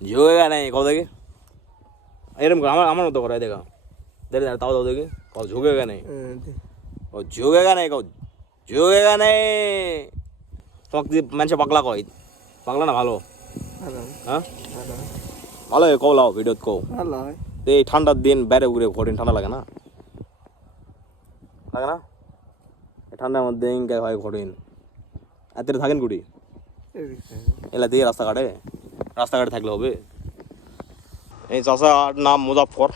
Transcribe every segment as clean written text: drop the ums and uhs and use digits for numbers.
ঝুঁকেগা নেই কও দেখি এরকম আমার মতো করে দেখা দেখে তাও দাও দেখি কও ঝুঁকেগা নেই ও ঝুঁকেগা নেই কও ঝুঁকেগা নেই তোমাকে মানুষে পাগলা কয় পাগলা না ভালো হ্যাঁ ভালো কও লাও ভিডিওত কও এই ঠান্ডার দিন বাইরে ঘুরে কঠিন ঠান্ডা লাগে না লাগে না ঠান্ডার মধ্যে ইনকা হয় কঠিন এত থাকেন কুড়ি এলা দিয়ে রাস্তাঘাটে থাকলে হবে এই চাষার নাম মুজাফফর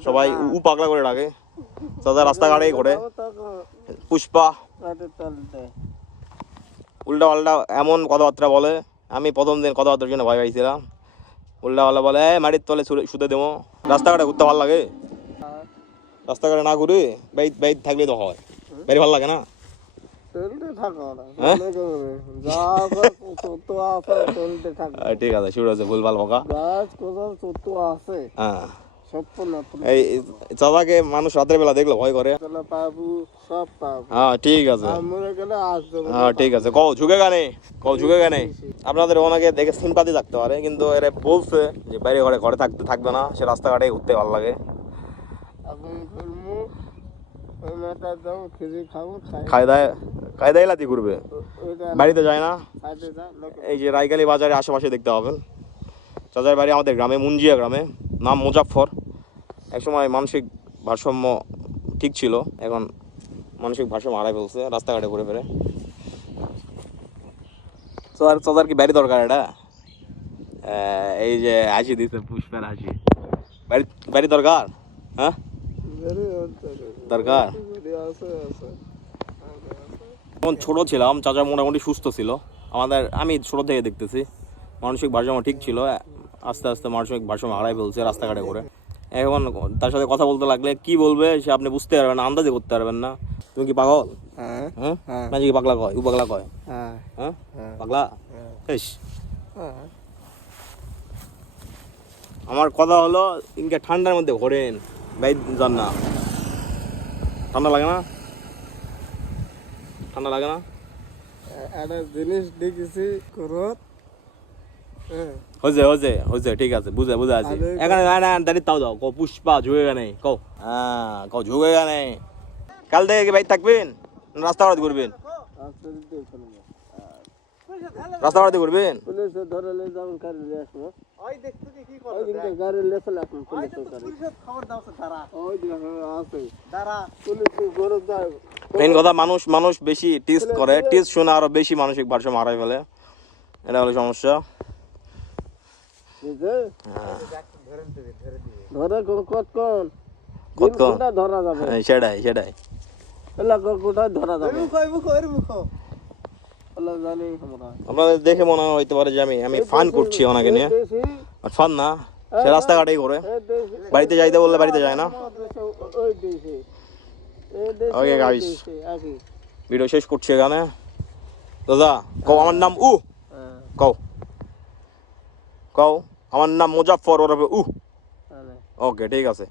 সবাই পাগলা করে ডাকে চাষা রাস্তাঘাটেই ঘোরে পুষ্পা উল্টা পাল্টা এমন কথাবার্তা বলে আমি প্রথম দিন কথাবার্তার জন্য ভয় পাইছিলাম উল্টা পাল্টা বলে মাটির তলে শুতে দেবো রাস্তাঘাটে ঘুরতে ভালো লাগে রাস্তাঘাটে না ঘুরে বাইর থাকলে তো হয় বাইরে ভালো লাগে না ঠিক আছে শুরু হচ্ছে ভুলভাল বকা এই চাচাকে মানুষ রাতের বেলা দেখলো ভয় করে হ্যাঁ ঠিক আছে হ্যাঁ ঠিক আছে কও ঝুঁকে গানে আপনাদের ওনাকে দেখে সিম্পাতি থাকতে পারে কিন্তু এরা বলছে যে বাইরে ঘরে থাকবে না সে রাস্তাঘাটে ঘুরতে ভালো লাগে খাই লাতি ঘুরবে বাড়িতে যায় না এই যে রায়গালি বাজারে আশেপাশে দেখতে পাবেন চাচার বাড়ি আমাদের গ্রামে মুঞ্জিয়া গ্রামে নাম মুজাফফর একসময় মানসিক ভারসাম্য ঠিক ছিল এখন মানসিক ভারসাম্য হারাই ফেলছে রাস্তাঘাটে ঘুরে ফেরে চাচার কি বাড়ি দরকার এটা এই যে হাসি দিচ্ছে পুষ্পের হাসি বাড়ি দরকার হ্যাঁ দরকার যখন ছোট ছিলাম চাচা মোটামুটি সুস্থ ছিল আমি ছোট থেকে দেখতেছি মানসিক ভারসাম্য ঠিক ছিল আস্তে আস্তে মানসিক ভারসাম্য হারাই ফেলছে রাস্তাঘাটে করে এখন তার সাথে কথা বলতে লাগলে কি বলবে সে আপনি বুঝতে পারবেন না আন্দাজে করতে পারবেন না তুমি কি পাগল হ্যাঁ কি পাগলা কয় পাগলা কয় হ্যাঁ পাগলা আমার কথা হলো ইনকে ঠান্ডার মধ্যে ঘোরেন ভাই যান না ঠান্ডা লাগে না একটা জিনিস দেখেছি করত হয়েছে ঠিক আছে বুঝে আছি এখানে দাঁড়িয়ে তাও দাও কো পুষ্পা ঝুঁকেগা নেই কও হ্যাঁ কও ঝুঁকেগা নেই কাল থেকে কি বাইক থাকবেন রাস্তাঘাটে ঘুরবেন রাস্তাঘাটে ঘুরবেন পুলিশে ধরে নিয়ে যাবেন গাড়ি নিয়ে আসবো ওই দেখতে কি করে ওই গাড়ি নিয়ে চলে আসুন পুলিশে খবর দাও তারা ওই আছে তারা পুলিশে গরজ যায় মেইন কথা মানুষ বেশি টেস্ট করে টেস্ট শুনে আরো বেশি মানসিক ভারসাম্য হারাই ফেলে এটা হলো সমস্যা ধরে কতক্ষণ ধরা যাবে সেটাই কোথায় ধরা যাবে আপনাদের দেখে মনে হইতে পারে যে আমি ফান করছি ওনাকে নিয়ে ফান না সে রাস্তাঘাটেই ঘোরে বাড়িতে যাইতে বললে বাড়িতে যায় না ওকে গাইস ভিডিও শেষ করছি এখানে দাদা কও আমার নাম কও আমার নাম মুজাফফর ওরফে ওকে ঠিক আছে